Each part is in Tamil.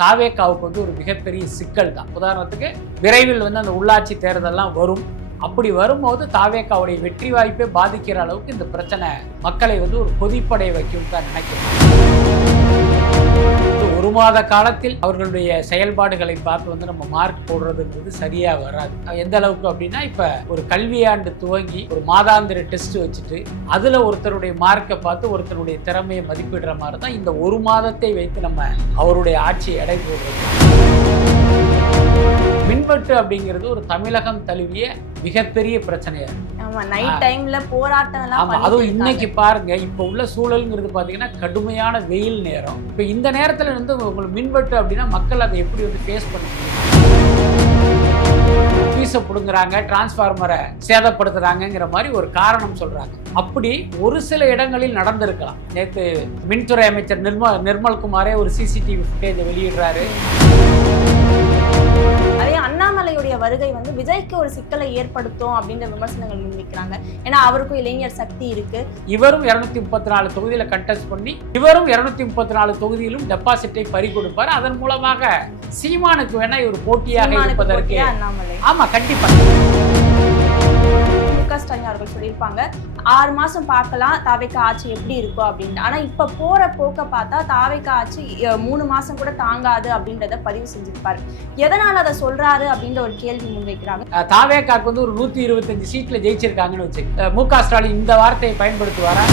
தாவேகாவுக்கு வந்து ஒரு மிகப்பெரிய சிக்கல் தான். உதாரணத்துக்கு விரைவில் வந்து அந்த உள்ளாட்சி தேர்தல்லாம் வரும். அப்படி வரும்போது தாவேகாவுடைய வெற்றி வாய்ப்பை பாதிக்கிற அளவுக்கு இந்த பிரச்சனை மக்களை வந்து ஒரு கொதிப்படை வைக்கும் தான் நினைக்கிறேன். ஒரு மாத காலத்தில் அவர்களுடைய செயல்பாடுகளை பார்த்து வந்து நம்ம மார்க் போடுறதுங்கிறது சரியா வராது. எந்த அளவுக்கு அப்படின்னா, இப்ப ஒரு கல்வியாண்டு துவங்கி ஒரு மாதாந்திர டெஸ்ட் வச்சுட்டு அதுல ஒருத்தருடைய மார்க்கை பார்த்து ஒருத்தருடைய திறமையை மதிப்பிடுற மாதிரி தான் இந்த ஒரு மாதத்தை வைத்து நம்ம அவருடைய ஆட்சியை எடை போடுறது. மின்வெட்டு அப்படிங்கிறது ஒரு தமிழகம் தழுவிய மிகப்பெரிய பிரச்சனையா இருக்கு. அதுவும் இன்னைக்கு பாருங்க, இப்ப உள்ள சூழல்ங்கிறது பாத்தீங்கன்னா கடுமையான வெயில் நேரம். இப்ப இந்த நேரத்துல வந்து உங்களுக்கு மின்வெட்டு அப்படின்னா மக்கள் அதை எப்படி வந்து ஃபேஸ் பண்ண முடியும்? பீஸை பிடுங்குறாங்க, டிரான்ஸ்ஃபார்மரை சேதப்படுத்துறாங்கிற மாதிரி ஒரு காரணம் சொல்றாங்க. அப்படி ஒரு சில இடங்களில் நடந்திருக்கலாம். நேற்று மின்துறை அமைச்சர் நிர்மல்குமாரே ஒரு சிசிடிவி ஃபுட்டேஜை வெளியிடுறாரு. அதே அண்ணாமலையுடைய வருகை வந்து விஜய்க்கு ஒரு சிக்கலை ஏற்படுத்தும் அப்படின்ற விமர்சனங்கள் முன்வைக்கிறாங்க. ஏன்னா அவருக்கும் இளைஞர் சக்தி இருக்கு. இவரும் 234 தொகுதியில கண்டெஸ்ட் பண்ணி இவரும் 234 தொகுதியிலும் டெபாசிட்டை பறி கொடுப்பார். அதன் மூலமாக சீமானுக்கு வேணா இவர் போட்டியாக இருப்பதற்கு அண்ணாமலை ஆமா கண்டிப்பா ஸ்டாலின் அவர்கள் சொல்லியிருப்பாங்க 6 மாசம் பார்க்கலாம் தாவேகா ஆட்சி எப்படி இருக்கும் அப்படின்னு. ஆனா இப்ப போற போக்க பார்த்தா தாவேகா ஆட்சி 3 மாசம் கூட தாங்காது அப்படின்றத பதிவு செஞ்சிருப்பாரு. எதனால அதை சொல்றாரு அப்படின்ற ஒரு கேள்வி முன்வைக்கிறாங்க. தாவேகாக்கு வந்து ஒரு 125 சீட்ல ஜெயிச்சிருக்காங்கன்னு வச்சு மு.க. ஸ்டாலின் இந்த வார்த்தையை பயன்படுத்துவாரா?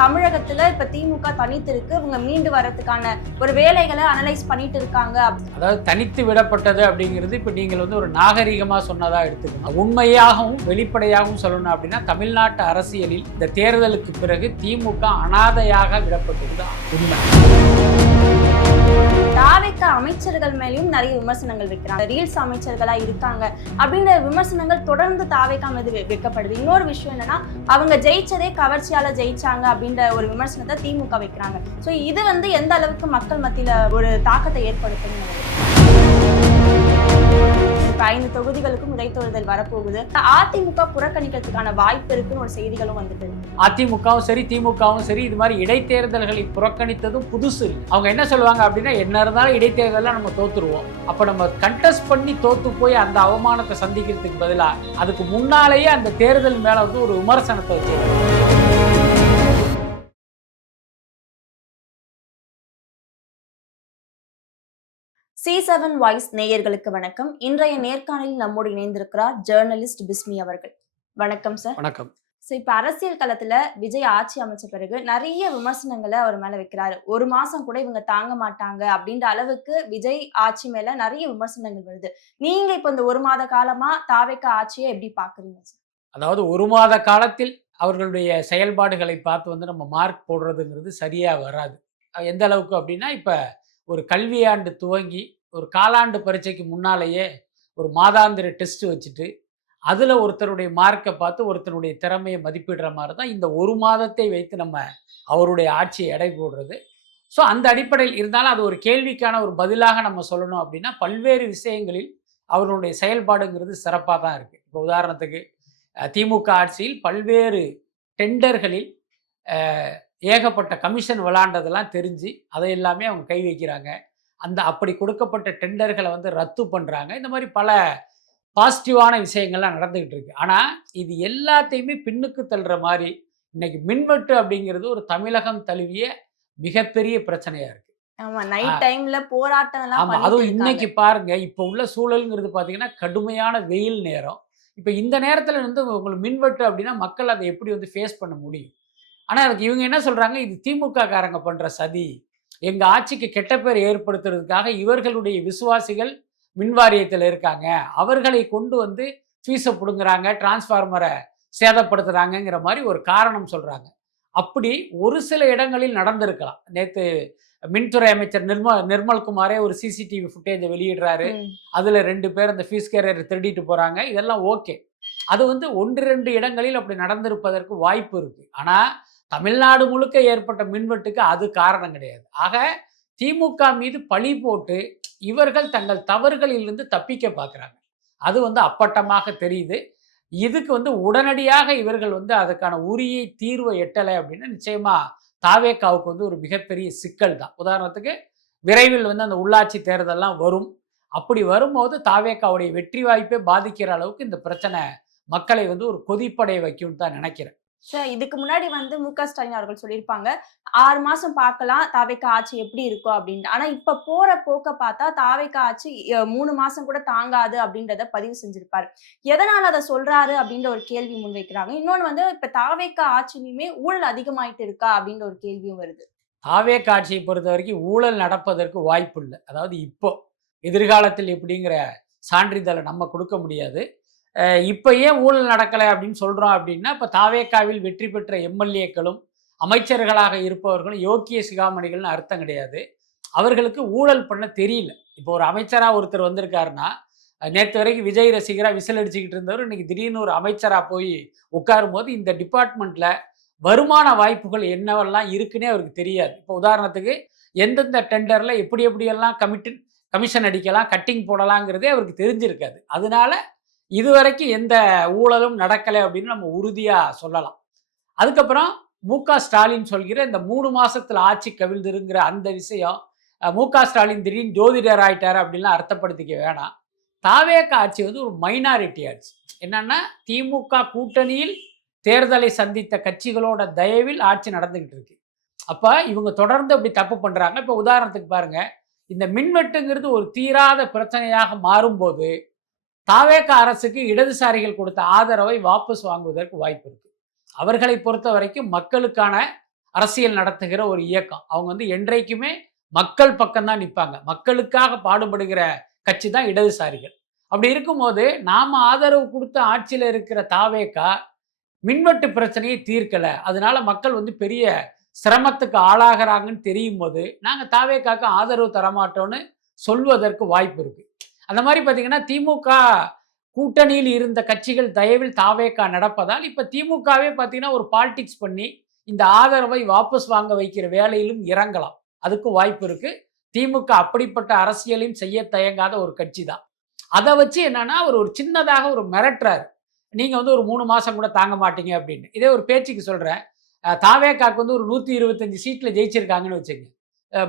தமிழகத்துல இப்ப திமுக தனித்து இருக்கு, இவங்க மீண்டு வரதுக்கான ஒரு வேலைகளை அனலைஸ் பண்ணிட்டு இருக்காங்க. அதாவது தனித்து விடப்பட்டது அப்படிங்கிறது இப்ப நீங்கள் வந்து ஒரு நாகரிகமா சொன்னதா எடுத்துக்கணும். உண்மையாகவும் வெளிப்படையாகவும் சொல்லணும் அப்படின்னா, தமிழ்நாட்டு அரசியலில் இந்த தேர்தலுக்கு பிறகு திமுக அனாதையாக விடப்பட்டதுதான் உண்மை. தாவேகா அமைச்சர்கள் மேலேயும் நிறைய விமர்சனங்கள் வைக்கிறாங்க. ரீல்ஸ் அமைச்சர்களா இருக்காங்க அப்படின்ற விமர்சனங்கள் தொடர்ந்து தாவேகா மீது வைக்கப்படுது. இன்னொரு விஷயம் என்னன்னா, அவங்க ஜெயிச்சதே கவர்ச்சியால ஜெயிச்சாங்க அப்படின்ற ஒரு விமர்சனத்தை திமுக வைக்கிறாங்க. ஸோ இது வந்து எந்த அளவுக்கு மக்கள் மத்தியில ஒரு தாக்கத்தை ஏற்படுத்தும்? 5 தொகுதிகளுக்கும் இடைத்தேர்தல் வரப்போகுது. அதிமுக புறக்கணிக்கிறதுக்கான வாய்ப்பு இருக்குன்னு ஒரு செய்திகளும் வந்துட்டு. அதிமுகவும் சரி திமுகவும் சரி இது மாதிரி இடைத்தேர்தல்களை புறக்கணித்ததும் புதுசு. அவங்க என்ன சொல்லுவாங்க அப்படின்னா, என்ன இருந்தாலும் இடைத்தேர்தலாம் நம்ம தோத்துருவோம். அப்ப நம்ம கண்டெஸ்ட் பண்ணி தோத்து போய் அந்த அவமானத்தை சந்திக்கிறதுக்கு பதிலா அதுக்கு முன்னாலேயே அந்த தேர்தல் மேல வந்து ஒரு விமர்சனத்தை வச்சு C7 வாய்ஸ் நேயர்களுக்கு வணக்கம். இன்றைய நேர்காணலில் நம்மோடு இணைந்திருக்கிறார் ஜேர்னலிஸ்ட் பிஸ்மி அவர்கள். வணக்கம் சார். வணக்கம். இப்ப அரசியல் களத்துல விஜய் ஆட்சி அமைச்ச பிறகு நிறைய விமர்சனங்களை அவர் மேல வைக்கிறாரு. 1 மாசம் கூட இவங்க தாங்க மாட்டாங்க அப்படின்ற அளவுக்கு விஜய் ஆட்சி மேல நிறைய விமர்சனங்கள் வருது. நீங்க இப்ப இந்த 1 மாத காலமா தாவேகா ஆட்சியை எப்படி பாக்குறீங்க சார்? அதாவது 1 மாத காலத்தில் அவர்களுடைய செயல்பாடுகளை பார்த்து வந்து நம்ம மார்க் போடுறதுங்கிறது சரியா வராது. எந்த அளவுக்கு அப்படின்னா, இப்ப ஒரு கல்வியாண்டு துவங்கி ஒரு காலாண்டு பரீட்சைக்கு முன்னாலேயே ஒரு மாதாந்திர டெஸ்ட் வச்சுட்டு அதில் ஒருத்தருடைய மார்க்கை பார்த்து ஒருத்தருடைய திறமையை மதிப்பிடுற மாதிரி தான் இந்த 1 மாதத்தை வைத்து நம்ம அவருடைய ஆட்சியை எடை போடுறது. ஸோ அந்த அடிப்படையில் இருந்தாலும் அது ஒரு கேள்விக்கான ஒரு பதிலாக நம்ம சொல்லணும் அப்படின்னா, பல்வேறு விஷயங்களில் அவர்களுடைய செயல்பாடுங்கிறது சிறப்பாக தான் இருக்குது. இப்போ உதாரணத்துக்கு திமுக ஆட்சியில் பல்வேறு டெண்டர்களில் ஏகப்பட்ட கமிஷன் விளாண்டதெல்லாம் தெரிஞ்சு அதை எல்லாமே அவங்க கை வைக்கிறாங்க. அப்படி கொடுக்கப்பட்ட டெண்டர்களை வந்து ரத்து பண்ணுறாங்க. இந்த மாதிரி பல பாசிட்டிவான விஷயங்கள்லாம் நடந்துகிட்டு இருக்கு. ஆனால் இது எல்லாத்தையுமே பின்னுக்கு தள்ளுற மாதிரி இன்னைக்கு மின்வெட்டு அப்படிங்கிறது ஒரு தமிழகம் தழுவிய மிகப்பெரிய பிரச்சனையா இருக்கு. அதுவும் இன்னைக்கு பாருங்க, இப்போ உள்ள சூழல்ங்கிறது பார்த்தீங்கன்னா கடுமையான வெயில் நேரம். இப்போ இந்த நேரத்தில் வந்து உங்களுக்கு மின்வெட்டு அப்படின்னா மக்கள் அதை எப்படி வந்து ஃபேஸ் பண்ண முடியும்? ஆனால் அதுக்கு இவங்க என்ன சொல்கிறாங்க, இது திமுக காரங்க பண்ணுற சதி, எங்கள் ஆட்சிக்கு கெட்ட பேர் ஏற்படுத்துறதுக்காக இவர்களுடைய விசுவாசிகள் மின்வாரியத்தில் இருக்காங்க, அவர்களை கொண்டு வந்து ஃபீஸை பிடுங்குறாங்க, டிரான்ஸ்ஃபார்மரை சேதப்படுத்துகிறாங்கங்கிற மாதிரி ஒரு காரணம் சொல்கிறாங்க. அப்படி ஒரு சில இடங்களில் நடந்திருக்கலாம். நேற்று மின்துறை அமைச்சர் நிர்மல்குமாரே ஒரு சிசிடிவி ஃபுட்டேஜை வெளியிடுறாரு. அதில் 2 பேர் அந்த ஃபீஸ் கேரியர் திருடிட்டு போகிறாங்க. இதெல்லாம் ஓகே. அது வந்து 1-2 இடங்களில் அப்படி நடந்திருப்பதற்கு வாய்ப்பு இருக்குது. ஆனால் தமிழ்நாடு முழுக்க ஏற்பட்ட மின்வெட்டுக்கு அது காரணம் கிடையாது. ஆக திமுக மீது பழி போட்டு இவர்கள் தங்கள் தவறுகளிலிருந்து தப்பிக்க பார்க்குறாங்க. அது வந்து அப்பட்டமாக தெரியுது. இதுக்கு வந்து உடனடியாக இவர்கள் வந்து அதுக்கான உரிய தீர்வை எட்டலை அப்படின்னா நிச்சயமா தாவேகாவுக்கு வந்து ஒரு மிகப்பெரிய சிக்கல் தான். உதாரணத்துக்கு விரைவில் வந்து அந்த உள்ளாட்சி தேர்தல்லாம் வரும். அப்படி வரும்போது தாவேக்காவுடைய வெற்றி வாய்ப்பே பாதிக்கிற அளவுக்கு இந்த பிரச்சனை மக்களை வந்து ஒரு கொதிப்படைய வைக்கும்னு தான் நினைக்கிறேன். சார், இதுக்கு முன்னாடி வந்து மு.க. ஸ்டாலின் அவர்கள் சொல்லியிருப்பாங்க, 6 மாசம் பார்க்கலாம் தாவேக்கா ஆட்சி எப்படி இருக்கும் அப்படின்ட்டு. ஆனா இப்ப போற போக்க பார்த்தா தாவேக்கா ஆட்சி 3 மாசம் கூட தாங்காது அப்படின்றத பதிவு செஞ்சிருப்பாரு. எதனால அத சொல்றாரு அப்படின்ற ஒரு கேள்வி முன்வைக்கிறாங்க. இன்னொன்னு வந்து இப்ப தாவேக்கா ஆட்சியிலுமே ஊழல் அதிகமாயிட்டு இருக்கா அப்படின்ற ஒரு கேள்வியும் வருது. தாவேக்கா ஆட்சியை பொறுத்த வரைக்கும் ஊழல் நடப்பதற்கு வாய்ப்பு இல்லை. அதாவது இப்போ எதிர்காலத்தில் எப்படிங்கிற சான்றிதழை நம்ம கொடுக்க முடியாது. இப்போ ஏன் ஊழல் நடக்கலை அப்படின்னு சொல்கிறோம் அப்படின்னா, இப்போ தாவேக்காவில் வெற்றி பெற்ற எம்எல்ஏக்களும் அமைச்சர்களாக இருப்பவர்களும் யோக்கிய சிகாமணிகள்னு அர்த்தம் கிடையாது. அவர்களுக்கு ஊழல் பண்ண தெரியல. இப்போ ஒரு அமைச்சராக ஒருத்தர் வந்திருக்காருன்னா, நேற்று வரைக்கும் விஜய் ரசிகராக விசில் அடிச்சுக்கிட்டு இருந்தவர் இன்னைக்கு திடீர்னு ஒரு அமைச்சராக போய் உட்காரும் போது இந்த டிபார்ட்மெண்ட்டில் வருமான வாய்ப்புகள் என்னவெல்லாம் இருக்குன்னே அவருக்கு தெரியாது. இப்போ உதாரணத்துக்கு எந்தெந்த டெண்டரில் எப்படி எப்படியெல்லாம் கமிஷன் அடிக்கலாம், கட்டிங் போடலாங்கிறதே அவருக்கு தெரிஞ்சிருக்காது. அதனால இதுவரைக்கும் எந்த ஊழலும் நடக்கலை அப்படின்னு நம்ம உறுதியாக சொல்லலாம். அதுக்கப்புறம் மு.க. ஸ்டாலின் சொல்கிற இந்த 3 மாசத்துல ஆட்சி கவிழ்ந்துருங்கிற அந்த விஷயம், மு.க. ஸ்டாலின் திடீர்னு ஜோதிடர் ஆயிட்டார் அப்படின்லாம் அர்த்தப்படுத்திக்க வேணாம். தாவேக்கா ஆட்சி வந்து ஒரு மைனாரிட்டி ஆட்சி. என்னன்னா திமுக கூட்டணியில் தேர்தலை சந்தித்த கட்சிகளோட தயவில் ஆட்சி நடந்துகிட்டு இருக்கு. அப்ப இவங்க தொடர்ந்து அப்படி தப்பு பண்றாங்க. இப்ப உதாரணத்துக்கு பாருங்க, இந்த மின்வெட்டுங்கிறது ஒரு தீராத பிரச்சனையாக மாறும்போது தாவேக்கா அரசுக்கு இடதுசாரிகள் கொடுத்த ஆதரவை வாபஸ் வாங்குவதற்கு வாய்ப்பு இருக்கு. அவர்களை பொறுத்த வரைக்கும் மக்களுக்கான அரசியல் நடத்துகிற ஒரு இயக்கம். அவங்க வந்து என்றைக்குமே மக்கள் பக்கம்தான் நிற்பாங்க. மக்களுக்காக பாடுபடுகிற கட்சி தான் இடதுசாரிகள். அப்படி இருக்கும்போது நாம ஆதரவு கொடுத்த ஆட்சியில் இருக்கிற தாவேக்கா மின்வெட்டு பிரச்சனையை தீர்க்கல, அதனால மக்கள் வந்து பெரிய சிரமத்துக்கு ஆளாகிறாங்கன்னு தெரியும் போது நாங்கள் தாவேக்காக்கு ஆதரவு தரமாட்டோம்னு சொல்வதற்கு வாய்ப்பு இருக்கு. அந்த மாதிரி பார்த்தீங்கன்னா திமுக கூட்டணியில் இருந்த கட்சிகள் தயவில் தாவேக்கா நடப்பதால் இப்போ திமுகவே பார்த்தீங்கன்னா ஒரு பாலிடிக்ஸ் பண்ணி இந்த ஆதரவை வாபஸ் வாங்க வைக்கிற வேலையிலும் இறங்கலாம். அதுக்கும் வாய்ப்பு இருக்கு. திமுக அப்படிப்பட்ட அரசியலையும் செய்ய தயங்காத ஒரு கட்சி தான். அதை வச்சு என்னன்னா அவர் ஒரு சின்னதாக ஒரு மிரட்டுறாரு, நீங்க வந்து ஒரு 3 மாசம் கூட தாங்க மாட்டீங்க அப்படின்னு. இதே ஒரு பேச்சுக்கு சொல்றேன், தாவேக்காக்கு வந்து ஒரு 125 சீட்ல ஜெயிச்சிருக்காங்கன்னு வச்சுங்க.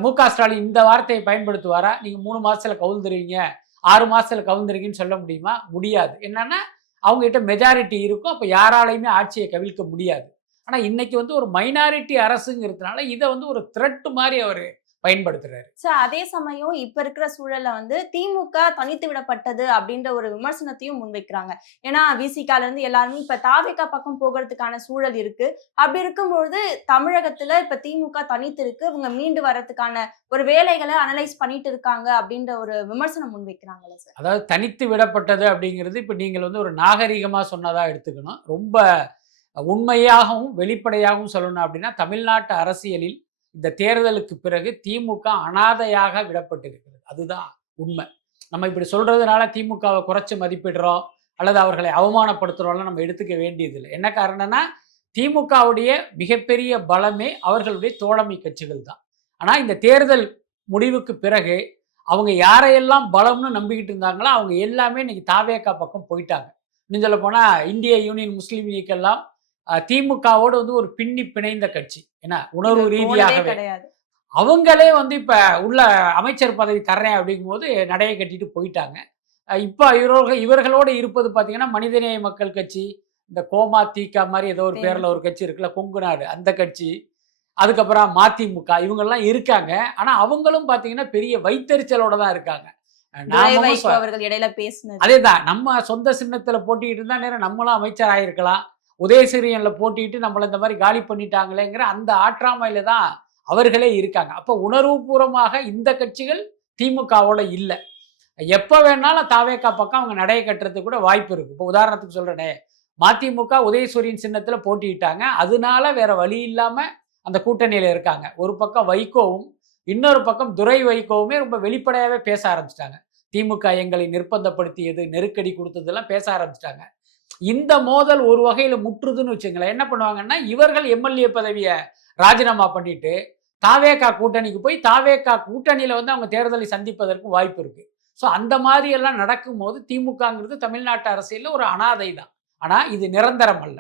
மு.க. ஸ்டாலின் இந்த வார்த்தையை பயன்படுத்துவாரா, நீங்க 3 மாசத்துல கவுந்துருவீங்க 6 மாசத்துல கவுந்துருங்கன்னு சொல்ல முடியுமா? முடியாது. என்னன்னா அவங்க கிட்ட மெஜாரிட்டி இருக்கும். அப்ப யாராலையுமே ஆட்சியை கவிழ்க்க முடியாது. ஆனா இன்னைக்கு வந்து ஒரு மைனாரிட்டி அரசுங்கிறதுனால இதை வந்து ஒரு த்ரெட் மாதிரி அவர் பயன்படுத்துறாரு. சார், அதே சமயம் இப்ப இருக்கிற சூழல்ல வந்து திமுக தனித்து விடப்பட்டது அப்படின்ற ஒரு விமர்சனத்தையும் முன்வைக்கிறாங்க. ஏன்னா விசிகால இருந்து எல்லாருமே இப்ப தாவேக்கா பக்கம் போகிறதுக்கான சூழல் இருக்கு. அப்படி இருக்கும்பொழுது தமிழகத்துல இப்ப திமுக தனித்து இருக்கு, இவங்க மீண்டு வர்றதுக்கான ஒரு வேலைகளை அனலைஸ் பண்ணிட்டு இருக்காங்க அப்படின்ற ஒரு விமர்சனம் முன்வைக்கிறாங்கல்ல சார். அதாவது தனித்து விடப்பட்டது அப்படிங்கிறது இப்ப நீங்கள் வந்து ஒரு நாகரிகமா சொன்னதா எடுத்துக்கணும். ரொம்ப உண்மையாகவும் வெளிப்படையாகவும் சொல்லணும் அப்படின்னா, தமிழ்நாட்டு அரசியலில் இந்த தேர்தலுக்கு பிறகு திமுக அனாதையாக விடப்பட்டிருக்கிறது. அதுதான் உண்மை. நம்ம இப்படி சொல்றதுனால திமுகவை குறைச்சி மதிப்பிடுறோம் அல்லது அவர்களை அவமானப்படுத்துறோம்லாம் நம்ம எடுத்துக்க வேண்டியதில்லை. என்ன காரணம்னா திமுகவுடைய மிகப்பெரிய பலமே அவர்களுடைய தோழமை கட்சிகள் தான். ஆனால் இந்த தேர்தல் முடிவுக்கு பிறகு அவங்க யாரையெல்லாம் பலம்னு நம்பிக்கிட்டு இருந்தாங்களோ அவங்க எல்லாமே இன்னைக்கு தாவேக்கா பக்கம் போயிட்டாங்க. இன்னும் சொல்ல போனால் இந்திய யூனியன் முஸ்லீம் லீக்கெல்லாம் திமுகவோடு வந்து ஒரு பின்னி பிணைந்த கட்சி. ஏன்னா உணர்வு ரீதியாகவே அவங்களே வந்து இப்ப உள்ள அமைச்சர் பதவி தர்றேன் அப்படிங்கும்போது நடையை கட்டிட்டு போயிட்டாங்க. இப்போ இவர்களோடு இருப்பது பார்த்தீங்கன்னா மனிதநேய மக்கள் கட்சி, இந்த கோமா தீகா மாதிரி ஏதோ ஒரு பேர்ல ஒரு கட்சி இருக்குல்ல, கொங்கு நாடு அந்த கட்சி, அதுக்கப்புறம் மதிமுக, இவங்கெல்லாம் இருக்காங்க. ஆனா அவங்களும் பார்த்தீங்கன்னா பெரிய வைத்தறிச்சலோட தான் இருக்காங்க. இடையில பேசினது அதேதான், நம்ம சொந்த சின்னத்துல போட்டிட்டு இருந்தா நேரம் நம்மளும் அமைச்சர் ஆயிருக்கலாம். உதயசூரியன்ல போட்டிட்டு நம்மளை இந்த மாதிரி காலி பண்ணிட்டாங்களேங்கிற அந்த ஆற்றாமையில தான் அவர்களே இருக்காங்க. அப்போ உணர்வுபூர்வமாக இந்த கட்சிகள் திமுகவோட இல்லை. எப்போ வேணாலும் தாவேக்கா பக்கம் அவங்க நடைய கட்டுறதுக்கு கூட வாய்ப்பு இருக்கு. இப்போ உதாரணத்துக்கு சொல்றேனே, மதிமுக உதயசூரியன் சின்னத்துல போட்டிட்டாங்க, அதனால வேற வழி இல்லாம அந்த கூட்டணியில இருக்காங்க. ஒரு பக்கம் வைகோவும் இன்னொரு பக்கம் துரை வைகோவுமே ரொம்ப வெளிப்படையாவே பேச ஆரம்பிச்சிட்டாங்க. திமுக எங்களை நிர்பந்தப்படுத்தியது, நெருக்கடி கொடுத்ததெல்லாம் பேச ஆரம்பிச்சிட்டாங்க. இந்த மோதல் ஒரு வகையில முற்றுதுன்னு வச்சுங்களேன். என்ன பண்ணுவாங்கன்னா, இவர்கள் எம்எல்ஏ பதவியை ராஜினாமா பண்ணிட்டு தாவேக்கா கூட்டணிக்கு போய் தாவேக்கா கூட்டணியில வந்து அவங்க தேர்தலை சந்திப்பதற்கு வாய்ப்பு இருக்கு. ஸோ அந்த மாதிரி எல்லாம் நடக்கும் போது திமுகங்கிறது தமிழ்நாட்டு அரசியலில் ஒரு அனாதை தான். ஆனா இது நிரந்தரம் அல்ல.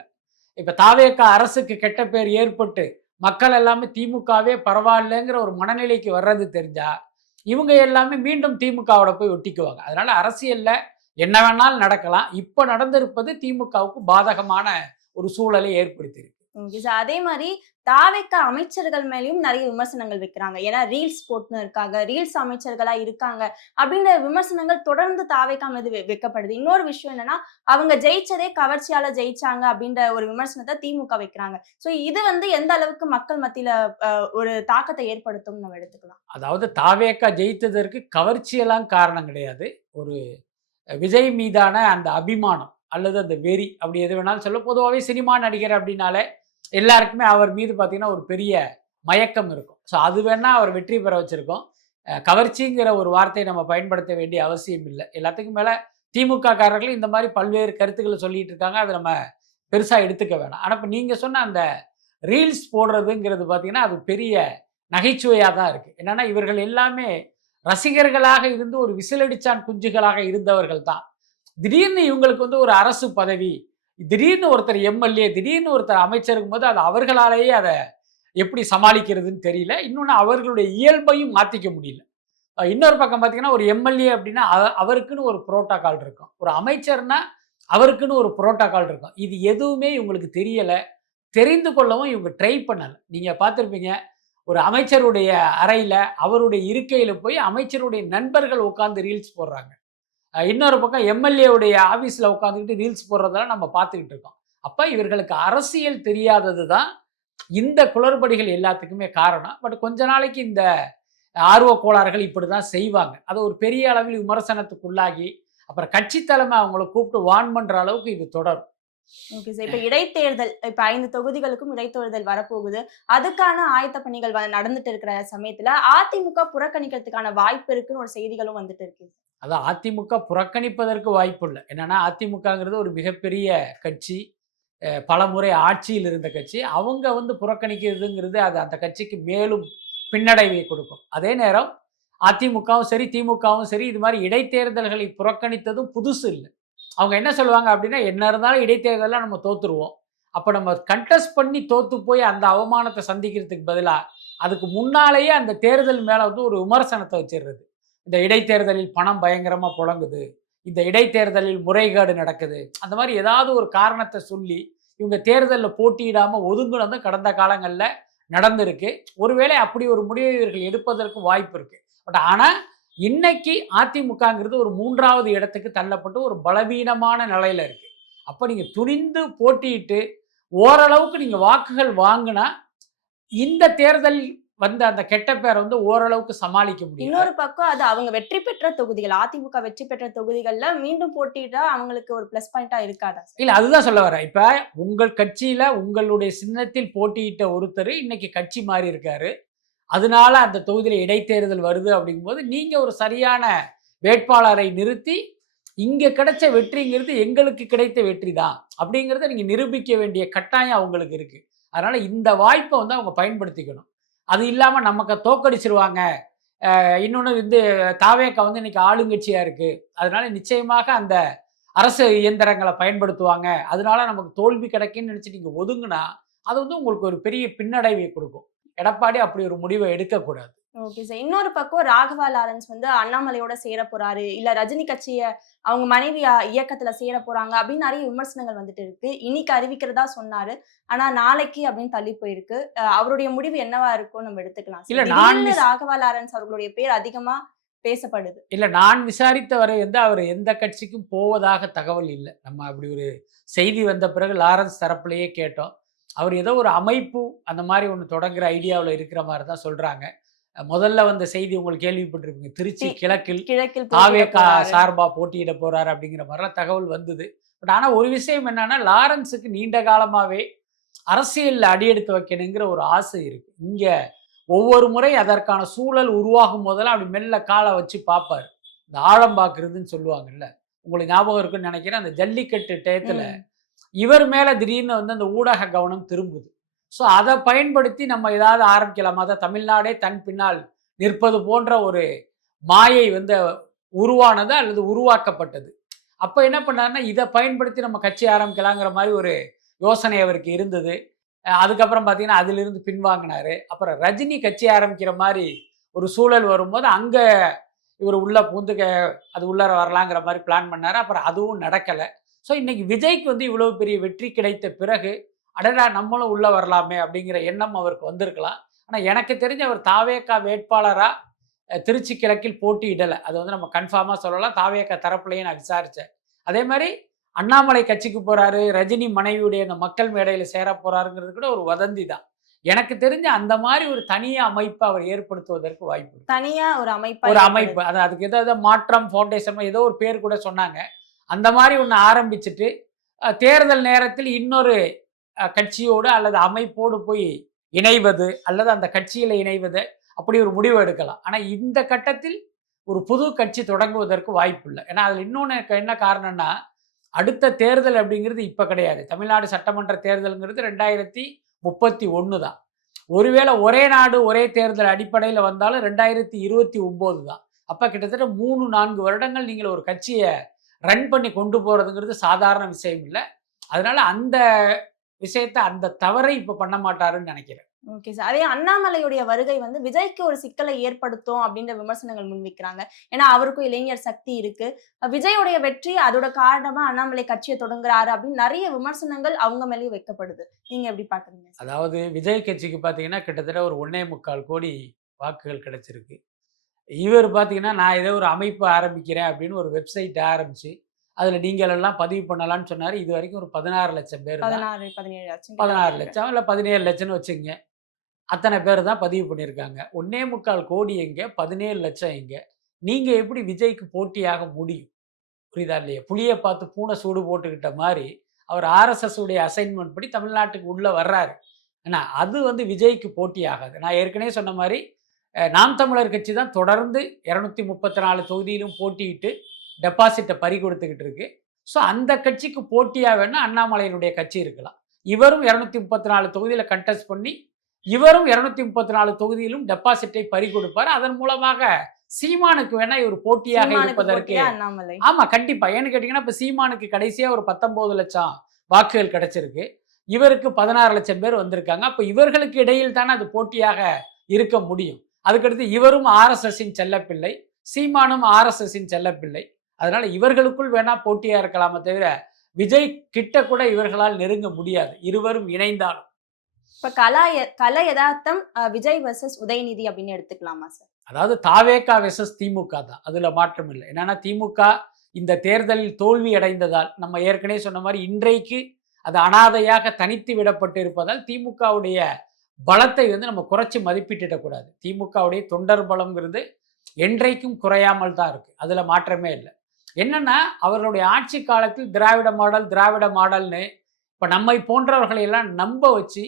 இப்ப தாவேக்கா அரசுக்கு கெட்ட பேர் ஏற்பட்டு மக்கள் எல்லாமே திமுகவே பரவாயில்லைங்கிற ஒரு மனநிலைக்கு வர்றது தெரிஞ்சா இவங்க எல்லாமே மீண்டும் திமுகவோட போய் ஒட்டிக்குவாங்க. அதனால அரசியல்ல என்ன வேணாலும் நடக்கலாம். இப்ப நடந்திருப்பது திமுகவுக்கு பாதகமான ஒரு சூழலை ஏற்படுத்தியிருக்கு. Okay sir. அதே மாதிரி தாவேக்க அமைச்சர்கள் மேலயும் நிறைய விமர்சனங்கள் வைக்கிறாங்க. ஏன்னா ரீல்ஸ் போட்டுன்னு இருக்காங்க, ரீல்ஸ் அமைச்சர்களா இருக்காங்க அப்படின்ற விமர்சனங்கள் தொடர்ந்து தாவேக்கா மீது வைக்கப்படுது. இன்னொரு விஷயம் என்னன்னா, அவங்க ஜெயிச்சதே கவர்ச்சியால ஜெயிச்சாங்க அப்படின்ற ஒரு விமர்சனத்தை திமுக வைக்கிறாங்க. சோ இது வந்து எந்த அளவுக்கு மக்கள் மத்தியில ஒரு தாக்கத்தை ஏற்படுத்தும் நம்ம எடுத்துக்கலாம். அதாவது தாவேக்கா ஜெயித்ததற்கு கவர்ச்சியெல்லாம் காரணம் கிடையாது. ஒரு விஜய் மீதான அந்த அபிமானம் அல்லது அந்த வெறி அப்படி எது வேணாலும் சொல்ல. பொதுவாகவே சினிமா நடிகர் அப்படின்னாலே எல்லாருக்குமே அவர் மீது பார்த்தீங்கன்னா ஒரு பெரிய மயக்கம் இருக்கும். ஸோ அது வேணா அவர் வெற்றி பெற வச்சிருக்கோம். கவர்ச்சிங்கிற ஒரு வார்த்தையை நம்ம பயன்படுத்த வேண்டிய அவசியம் இல்லை. எல்லாத்துக்கும் மேலே திமுக காரர்கள் இந்த மாதிரி பல்வேறு கருத்துக்களை சொல்லிட்டு இருக்காங்க. அதை நம்ம பெருசாக எடுத்துக்க வேணாம். ஆனால் இப்போ நீங்கள் சொன்ன அந்த ரீல்ஸ் போடுறதுங்கிறது பார்த்தீங்கன்னா அது பெரிய நகைச்சுவையாக தான் இருக்குது. என்னன்னா இவர்கள் எல்லாமே ரசிகர்களாக இருந்து ஒரு விசிலடிச்சான் குஞ்சுகளாக இருந்தவர்கள் தான். திடீர்னு இவங்களுக்கு வந்து ஒரு அரசு பதவி, திடீர்னு ஒருத்தர் எம்எல்ஏ, திடீர்னு ஒருத்தர் அமைச்சருக்கும் போது அது அவர்களாலேயே அதை எப்படி சமாளிக்கிறதுன்னு தெரியல. இன்னொன்று அவர்களுடைய இயல்பையும் மாற்றிக்க முடியல. இன்னொரு பக்கம் பார்த்தீங்கன்னா ஒரு எம்எல்ஏ அப்படின்னா அவருக்குன்னு ஒரு புரோட்டோகால் இருக்கும். ஒரு அமைச்சர்னா அவருக்குன்னு ஒரு புரோட்டோகால் இருக்கும். இது எதுவுமே இவங்களுக்கு தெரியலை. தெரிந்து கொள்ளவும் இவங்க ட்ரை பண்ணலை. நீங்கள் பார்த்துருப்பீங்க, ஒரு அமைச்சருடைய அறையில் அவருடைய இருக்கையில் போய் அமைச்சருடைய நண்பர்கள் உட்காந்து ரீல்ஸ் போடுறாங்க. இன்னொரு பக்கம் எம்எல்ஏவுடைய ஆஃபீஸில் உட்காந்துக்கிட்டு ரீல்ஸ் போடுறதெல்லாம் நம்ம பார்த்துக்கிட்டு இருக்கோம். அப்போ இவர்களுக்கு அரசியல் தெரியாதது தான் இந்த குளறுபடிகள் எல்லாத்துக்குமே காரணம். பட் கொஞ்ச நாளைக்கு இந்த ஆர்வ கோளாறுகள் இப்படி தான் செய்வாங்க. அதை ஒரு பெரிய அளவில் விமர்சனத்துக்குள்ளாகி அப்புறம் கட்சி தலைமை அவங்கள கூப்பிட்டு வான் பண்ணுற அளவுக்கு இது தொடரும். Okay sir. இப்ப இடைத்தேர்தல், இப்ப 5 தொகுதிகளுக்கும் இடைத்தேர்தல் வரப்போகுது. அதுக்கான ஆயத்த பணிகள் நடந்துட்டு இருக்கிற சமயத்துல அதிமுக புறக்கணிக்கிறதுக்கான வாய்ப்பு இருக்குன்னு ஒரு செய்திகளும் வந்துட்டு இருக்கு. அதான் அதிமுக புறக்கணிப்பதற்கு வாய்ப்பு இல்லை. என்னன்னா அதிமுகங்கிறது ஒரு மிகப்பெரிய கட்சி, பல முறை ஆட்சியில் இருந்த கட்சி. அவங்க வந்து புறக்கணிக்கிறதுங்கிறது அது அந்த கட்சிக்கு மேலும் பின்னடைவை கொடுக்கும். அதே நேரம் அதிமுகவும் சரி திமுகவும் சரி இது மாதிரி இடைத்தேர்தல்களை புறக்கணித்ததும் புதுசு இல்லை. அவங்க என்ன சொல்லுவாங்க அப்படின்னா, என்ன இருந்தாலும் இடைத்தேர்தலில் நம்ம தோத்துருவோம். அப்போ நம்ம கண்டெஸ்ட் பண்ணி தோத்து போய் அந்த அவமானத்தை சந்திக்கிறதுக்கு பதிலாக அதுக்கு முன்னாலேயே அந்த தேர்தல் மேலே வந்து ஒரு விமர்சனத்தை வச்சிடுறது. இந்த இடைத்தேர்தலில் பணம் பயங்கரமாக புழங்குது, இந்த இடைத்தேர்தலில் முறைகேடு நடக்குது, அந்த மாதிரி ஏதாவது ஒரு காரணத்தை சொல்லி இவங்க தேர்தலில் போட்டியிடாமல் ஒதுங்குனதும் கடந்த காலங்களில் நடந்திருக்கு. ஒருவேளை அப்படி ஒரு முடிவை இவர்கள் எடுப்பதற்கு வாய்ப்பு இருக்குது. பட் ஆனால் இன்னைக்கு அதிமுகங்கிறது ஒரு 3வது இடத்துக்கு தள்ளப்பட்டு ஒரு பலவீனமான நிலையில் இருக்குது. அப்போ நீங்கள் துணிந்து போட்டியிட்டு ஓரளவுக்கு நீங்கள் வாக்குகள் வாங்கினா இந்த தேர்தல் வந்த அந்த கெட்ட பேரை வந்து ஓரளவுக்கு சமாளிக்க முடியும். இன்னொரு பக்கம் அது அவங்க வெற்றி பெற்ற தொகுதிகள், அதிமுக வெற்றி பெற்ற தொகுதிகள்ல மீண்டும் போட்டியிட்டா அவங்களுக்கு ஒரு பிளஸ் பாயிண்டா இருக்காதா? இல்ல, அதுதான் சொல்ல வரேன். இப்ப உங்கள் கட்சியில உங்களுடைய சின்னத்தில் போட்டியிட்ட ஒருத்தர் இன்னைக்கு கட்சி மாறி இருக்காரு, அதனால அந்த தொகுதியில இடைத்தேர்தல் வருது அப்படிங்கும்போது நீங்க ஒரு சரியான வேட்பாளரை நிறுத்தி இங்க கிடைச்ச வெற்றிங்கிறது எங்களுக்கு கிடைத்த வெற்றி தான் அப்படிங்கிறத நீங்க நிரூபிக்க வேண்டிய கட்டாயம் அவங்களுக்கு இருக்கு. அதனால இந்த வாய்ப்பை வந்து அவங்க பயன்படுத்திக்கணும். அது இல்லாமல் நமக்கு தோக்கடிச்சிருவாங்க. இன்னொன்று வந்து தாவேக்கா வந்து இன்னைக்கு ஆளுங்கட்சியாக இருக்குது, அதனால நிச்சயமாக அந்த அரசு இயந்திரங்களை பயன்படுத்துவாங்க, அதனால நமக்கு தோல்வி கிடைக்குன்னு நினச்சி நீங்கள் ஒதுங்குனா அது வந்து உங்களுக்கு ஒரு பெரிய பின்னடைவை கொடுக்கும். எடப்பாடி அப்படி ஒரு முடிவை எடுக்கக்கூடாது. Okay sir. இன்னொரு பக்கம் ராகவா லாரன்ஸ் வந்து அண்ணாமலையோட சேர போறாரு, இல்ல ரஜினி கட்சிய அவங்க மனைவி இயக்கத்துல சேர போறாங்க அப்படின்னு நிறைய விமர்சனங்கள் வந்துட்டு இருக்கு. இன்னைக்கு அறிவிக்கிறதா சொன்னாரு, ஆனா நாளைக்கு அப்படின்னு தள்ளி போயிருக்கு. அவருடைய முடிவு என்னவா இருக்கும்னு நம்ம எடுத்துக்கலாம். இல்ல, ராகவா லாரன்ஸ் அவர்களுடைய பேர் அதிகமா பேசப்படுது. இல்ல, நான் விசாரித்த வரை வந்து அவர் எந்த கட்சிக்கும் போவதாக தகவல் இல்லை. நம்ம அப்படி ஒரு செய்தி வந்த பிறகு லாரன்ஸ் தரப்புலையே கேட்டோம். அவர் ஏதோ ஒரு அமைப்பு அந்த மாதிரி ஒன்று தொடங்குற ஐடியாவில் இருக்கிற மாதிரி தான் சொல்றாங்க. முதல்ல வந்த செய்தி உங்களுக்கு கேள்விப்பட்டிருப்பீங்க, திருச்சி கிழக்கில் தாவேக்கா சார்பா போட்டியிட போறாரு அப்படிங்கிற மாதிரிலாம் தகவல் வந்தது. பட் ஆனால் ஒரு விஷயம் என்னன்னா, லாரன்ஸுக்கு நீண்ட காலமாகவே அரசியலில் அடியெடுத்து வைக்கணுங்கிற ஒரு ஆசை இருக்கு. இங்க ஒவ்வொரு முறை அதற்கான சூழல் உருவாகும் போதெல்லாம் அப்படி மெல்ல காலை வச்சு பார்ப்பாரு. இந்த ஆழம் பார்க்கறதுன்னு சொல்லுவாங்கல்ல, உங்களுக்கு ஞாபகம் இருக்குன்னு நினைக்கிறேன். அந்த ஜல்லிக்கட்டு டயத்துல இவர் மேல திடீர்னு வந்து அந்த ஊடக கவனம் திரும்புது. ஸோ அதை பயன்படுத்தி நம்ம ஏதாவது ஆரம்பிக்கலாமா, அதை தமிழ்நாடே தன் பின்னால் நிற்பது போன்ற ஒரு மாயை வந்து உருவானது அல்லது உருவாக்கப்பட்டது. அப்போ என்ன பண்ணாருன்னா, இதை பயன்படுத்தி நம்ம கட்சி ஆரம்பிக்கலாங்கிற மாதிரி ஒரு யோசனை அவருக்கு இருந்தது. அதுக்கப்புறம் பார்த்தீங்கன்னா அதிலிருந்து பின்வாங்கினாரு. அப்புறம் ரஜினி கட்சி ஆரம்பிக்கிற மாதிரி ஒரு சூழல் வரும்போது அங்கே இவர் உள்ள பூந்து அது உள்ளார வரலாங்கிற மாதிரி பிளான் பண்ணார். அப்புறம் அதுவும் நடக்கலை. ஸோ இன்னைக்கு விஜய்க்கு வந்து இவ்வளோ பெரிய வெற்றி கிடைத்த பிறகு அடடா நம்மளும் உள்ள வரலாமே அப்படிங்கிற எண்ணம் அவருக்கு வந்திருக்கலாம். ஆனால் எனக்கு தெரிஞ்ச அவர் தாவேகா வேட்பாளராக திருச்சி கிழக்கில் போட்டியிடலை. அது வந்து நம்ம கன்ஃபார்மாக சொல்லலாம். தாவேகா தரப்புலையும் நான் விசாரித்தேன். அதே மாதிரி அண்ணாமலை கட்சிக்கு போகிறாரு, ரஜினி மனைவியுடைய இந்த மக்கள் மேடையில் சேர போகிறாருங்கிறது கூட ஒரு வதந்தி தான். எனக்கு தெரிஞ்ச அந்த மாதிரி ஒரு தனியா அமைப்பை அவர் ஏற்படுத்துவதற்கு வாய்ப்பு. தனியா ஒரு அமைப்பு அது அதுக்கு ஏதாவது மாற்றம் ஃபவுண்டேஷன் ஏதோ ஒரு பேர் கூட சொன்னாங்க. அந்த மாதிரி ஒன்று ஆரம்பிச்சுட்டு தேர்தல் நேரத்தில் இன்னொரு கட்சியோடு அல்லது அமைப்போடு போய் இணைவது அல்லது அந்த கட்சியில் இணைவது அப்படி ஒரு முடிவு எடுக்கலாம். ஆனால் இந்த கட்டத்தில் ஒரு புது கட்சி தொடங்குவதற்கு வாய்ப்பு இல்லை. ஏன்னா அதில் இன்னொன்று என்ன காரணம்னா, அடுத்த தேர்தல் அப்படிங்கிறது இப்போ கிடையாது. தமிழ்நாடு சட்டமன்ற தேர்தலுங்கிறது 2031 தான். ஒருவேளை ஒரே நாடு ஒரே தேர்தல் அடிப்படையில் வந்தாலும் 2029 தான். அப்போ கிட்டத்தட்ட 3-4 வருடங்கள் நீங்கள் ஒரு கட்சியை ரன் பண்ணி கொண்டு போகிறதுங்கிறது சாதாரண விஷயம் இல்லை. அதனால அந்த விஷயத்தை அந்த தவறை இப்போ பண்ண மாட்டாருன்னு நினைக்கிறேன். Okay sir. அதே அண்ணாமலையுடைய வருகை வந்து விஜய்க்கு ஒரு சிக்கலை ஏற்படுத்தும் அப்படின்ற விமர்சனங்கள் முன்வைக்கிறாங்க. ஏன்னா அவருக்கும் இளைஞர் சக்தி இருக்கு. விஜயோடைய வெற்றி அதோட காரணமா அண்ணாமலை கட்சியை தொடங்குறாரு அப்படின்னு நிறைய விமர்சனங்கள் அவங்க மேலேயும் வைக்கப்படுது. நீங்க எப்படி பாக்குறீங்க? அதாவது விஜய் கட்சிக்கு பார்த்தீங்கன்னா கிட்டத்தட்ட ஒரு 1.25 கோடி வாக்குகள் கிடைச்சிருக்கு. இவர் பார்த்தீங்கன்னா நான் ஏதோ ஒரு அமைப்பு ஆரம்பிக்கிறேன் அப்படின்னு ஒரு வெப்சைட் ஆரம்பிச்சு அதில் நீங்கள் எல்லாம் பதிவு பண்ணலான்னு சொன்னார். இது வரைக்கும் ஒரு 16 லட்சம் பேர், 16 லட்சம் இல்லை 17 லட்சம்னு வச்சுங்க. அத்தனை பேர் தான் பதிவு பண்ணியிருக்காங்க. 1.25 கோடி எங்கே, 17 லட்சம் எங்கே? நீங்கள் எப்படி விஜய்க்கு போட்டியாக முடியும்? புரியுதா இல்லையா? புளியை பார்த்து பூனை சூடு போட்டுக்கிட்ட மாதிரி அவர் ஆர்எஸ்எஸ் உடைய அசைன்மெண்ட் படி தமிழ்நாட்டுக்கு உள்ளே வர்றாரு. ஏன்னா அது வந்து விஜய்க்கு போட்டி ஆகாது. நான் ஏற்கனவே சொன்ன மாதிரி நாம் தமிழர் கட்சி தான் தொடர்ந்து 234 தொகுதியிலும் போட்டியிட்டு டெபாசிட்டை பறி கொடுத்துக்கிட்டு இருக்கு. ஸோ அந்த கட்சிக்கு போட்டியாக வேணா அண்ணாமலையினுடைய கட்சி இருக்கலாம். இவரும் 234 தொகுதியில் கண்டெஸ்ட் பண்ணி இவரும் 234 தொகுதியிலும் டெபாசிட்டை பறி கொடுப்பார். அதன் மூலமாக சீமானுக்கு வேணா இவர் போட்டியாக இருப்பதற்கு ஆமா கண்டிப்பா. ஏன்னு கேட்டீங்கன்னா இப்ப சீமானுக்கு கடைசியா ஒரு 19 லட்சம் வாக்குகள் கிடைச்சிருக்கு. இவருக்கு 16 லட்சம் பேர் வந்திருக்காங்க. அப்ப இவர்களுக்கு இடையில் தானே அது போட்டியாக இருக்க முடியும். அதுக்கடுத்து இவரும் ஆர்எஸ்எஸ்ஸின் செல்லப்பிள்ளை, சீமானும் ஆர்எஸ்எஸ்ஸின் செல்லப்பிள்ளை. அதனால இவர்களுக்குள் வேணா போட்டியா இருக்கலாமே தவிர விஜய் கிட்ட கூட இவர்களால் நெருங்க முடியாது, இருவரும் இணைந்தாலும். இப்ப கல யதார்த்தம் விஜய் வெர்சஸ் உதயநிதி அப்படின்னு எடுத்துக்கலாமா சார்? அதாவது தாவேகா வெர்சஸ் திமுக தான், அதுல மாற்றம் இல்லை. என்னன்னா திமுக இந்த தேர்தலில் தோல்வி அடைந்ததால், நம்ம ஏற்கனவே சொன்ன மாதிரி இன்றைக்கு அது அனாதையாக தனித்து விடப்பட்டு இருப்பதால் திமுகவுடைய பலத்தை வந்து நம்ம குறைச்சி மதிப்பிட்டுடக்கூடாது. திமுகவுடைய தொண்டர் பலம்ங்கிறது என்றைக்கும் குறையாமல் தான் இருக்கு, அதுல மாற்றமே இல்லை. என்னன்னா அவர்களுடைய ஆட்சி காலத்தில் திராவிட மாடல்னு இப்ப நம்மை போன்றவர்களை எல்லாம் நம்ப வச்சு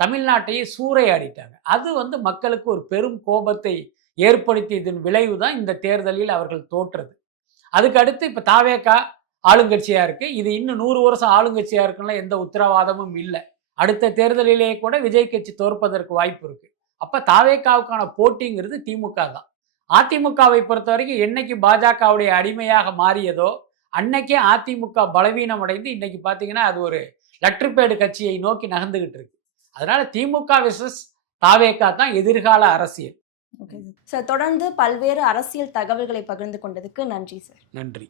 தமிழ்நாட்டையே சூறையாடிட்டாங்க. அது வந்து மக்களுக்கு ஒரு பெரும் கோபத்தை ஏற்படுத்தியதன் விளைவு தான் இந்த தேர்தலில் அவர்கள் தோற்றது. அதுக்கு அடுத்து இப்ப தாவேகா ஆளுங்கட்சியா இருக்கு. இது இன்னும் 100 வருஷம் ஆளுங்கட்சியா இருக்குன்னா எந்த உத்தரவாதமும் இல்லை. அடுத்த தேர்தலிலேயே கூட விஜய் கட்சி தோற்பதற்கு வாய்ப்பு இருக்கு. அப்ப தாவேகாவுக்கான போட்டிங்கிறது திமுக தான். அதிமுகவை பொறுத்த வரைக்கும் என்னைக்கு பாஜகவுடைய அடிமையாக மாறியதோ அன்னைக்கே அதிமுக பலவீனம் அடைந்து இன்னைக்கு பார்த்தீங்கன்னா அது ஒரு லற்றுப்பேடு கட்சியை நோக்கி நகர்ந்துகிட்டு இருக்கு. அதனால திமுக வெர்சஸ் தாவேகா தான் எதிர்கால அரசியல். சார், தொடர்ந்து பல்வேறு அரசியல் தகவல்களை பகிர்ந்து கொண்டதுக்கு நன்றி சார். நன்றி.